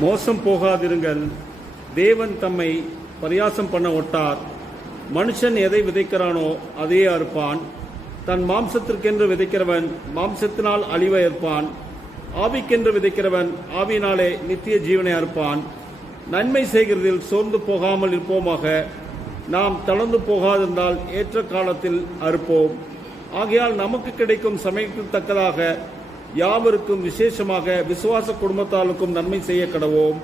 மோசம் போகாதிருங்கள். தேவன் தம்மை பரியாசம் பண்ண ஒட்டார். மனுஷன் எதை விதைக்கிறானோ அதையே அறுப்பான். தன் மாம்சத்திற்கென்று விதைக்கிறவன் மாம்சத்தினால் அழிவை ஏற்பான். ஆவிக்கென்று விதைக்கிறவன் ஆவியினாலே நித்திய ஜீவனை அறுப்பான். நன்மை செய்கிறதில் சோர்ந்து போகாமல் இருப்போமாக. நாம் தளர்ந்து போகாதிருந்தால் ஏற்ற காலத்தில் அறுப்போம். ஆகையால் நமக்கு கிடைக்கும் சமயத்துக்கு தக்கதாக யாவருக்கும் விசேஷமாக விசுவாச குடும்பத்தாலுக்கும் நன்மை செய்ய கடவோம்.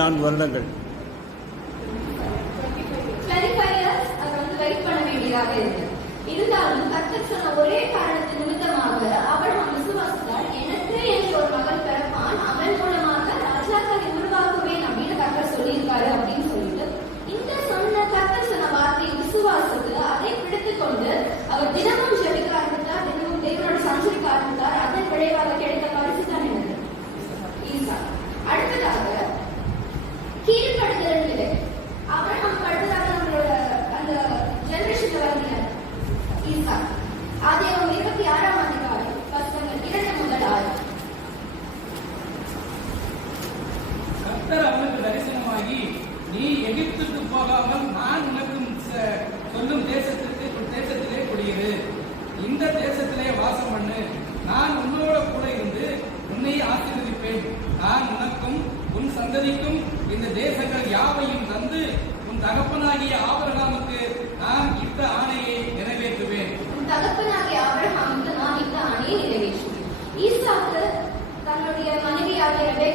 நான்கு வருடங்கள். இதுதான் கர்த்தர் சொன்ன ஒரே காரணத்தின் நிமித்தமாக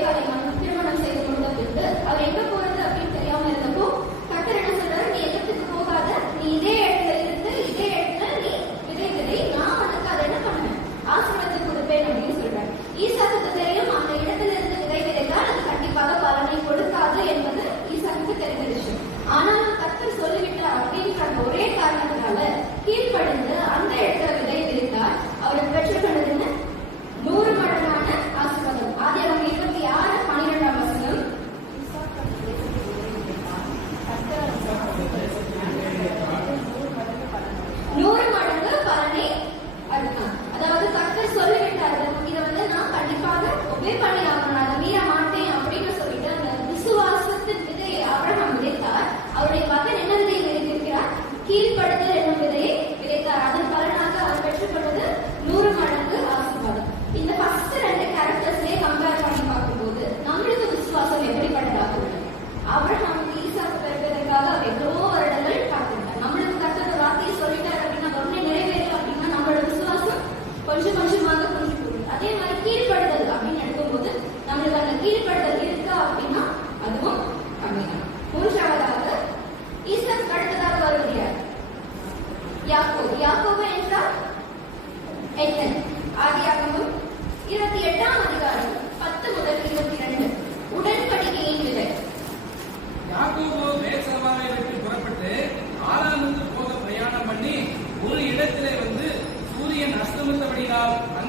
Gracias. கொஞ்சம் கொஞ்சமாக கொண்டு போகுது அதே மாதிரி கீழ்படுதல் அப்படின்னு எடுக்கும்போது நம்மளுக்கு அந்த கீழ்படுதல் இருக்கா அப்படின்னா அதுவும் கம்மி தான் மூன்றாவதாக ஈஸ்டர் அடுத்ததாக வருவது யார் யாக்கோ யாக்கோவை என்றால் எத்தனை?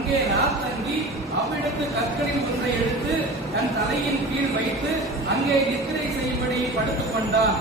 அங்கே நாத்தங்கி அவ்விடத்து கற்களில் ஒன்றை எடுத்து தன் தலையின் கீழ் வைத்து அங்கே நித்திரை செய்யும்படி படுத்துக் கொண்டான்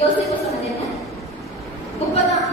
யோசிப்பு சொன்னது என்ன? குப்பை தான்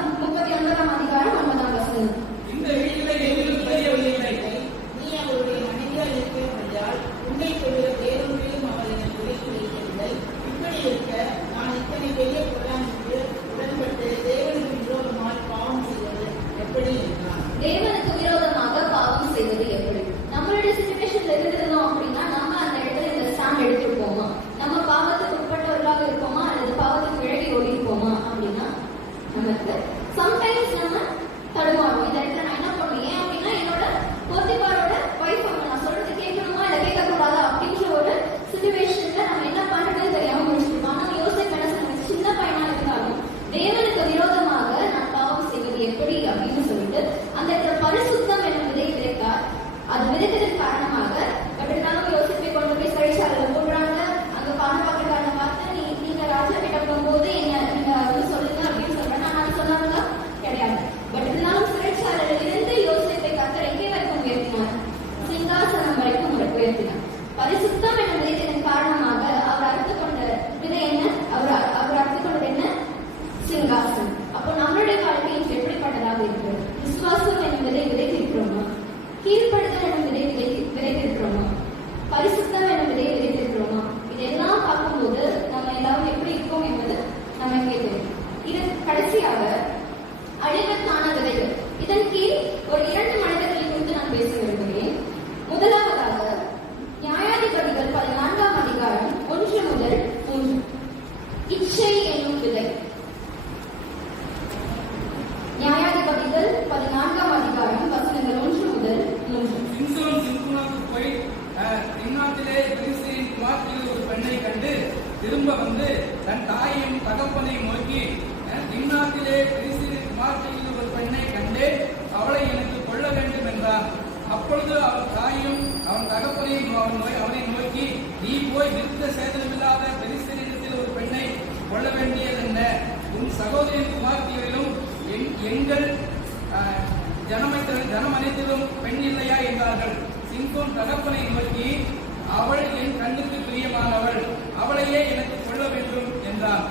எங்கள் ஜனமைத்தவன் ஜனமனைத்திலும் பெண் இல்லையா என்றார்கள். சிங்கோன் தகப்பனை நோக்கி அவள் என் கண்ணுக்கு பிரியமானவள். அவளையே எனக்கு கொள்ள வேண்டும் என்றார்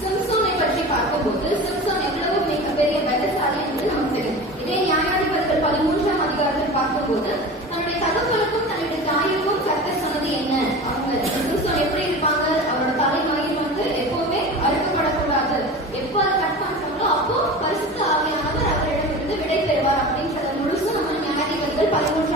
சிம்சோனை பற்றி பார்க்கும்போது சிம்சோன் எவ்வளவு மிக பெரிய பலசாலி என்று நமக்கு இதே நியாயாதிபதிகள் பதிமூன்றாம் அதிகாரத்தில் பார்க்கும்போது தன்னுடைய தகவலுக்கும் പതിനൊന്ന്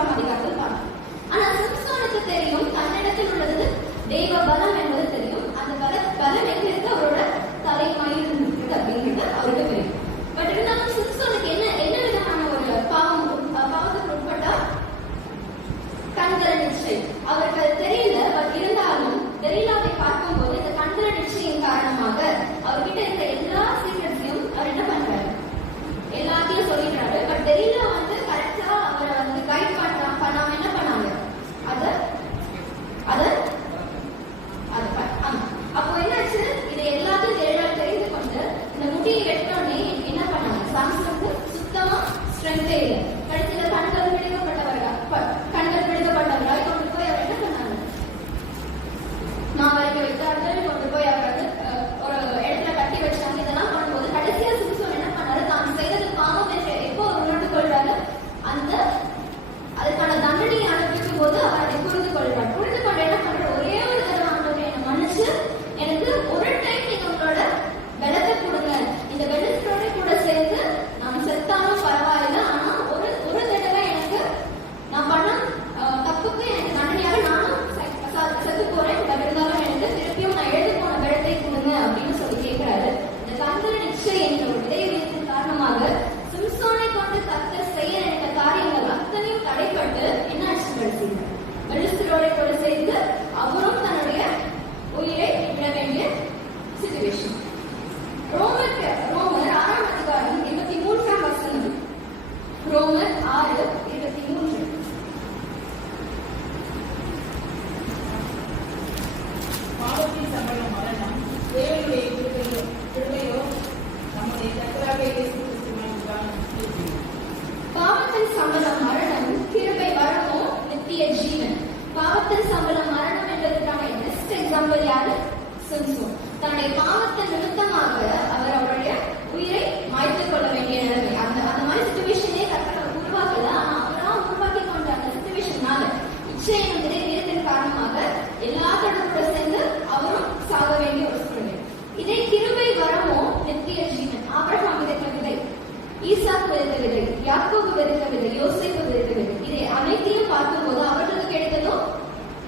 வெறுக்கவில்லை யாக்கோபு வெறுக்கவில்லை யோசிப்பு வெறுக்கவில்லை இதை அனைத்தையும் பார்க்கும்போது அவர்களுக்கு கிடைத்ததோ?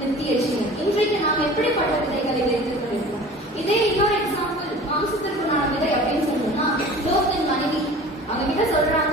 நித்திய ஜீவன் இன்றைக்கு நாம் எப்படிப்பட்ட விதைகளை வெறுத்து கொண்டிருக்கிறோம் இதே இன்னொரு எக்ஸாம்பிள் மாம்சத்திற்குண்டான விதை அப்படின்னு சொன்னோம்னா லோகத்தின் மனைவி அவங்க கிட்ட சொல்றாங்க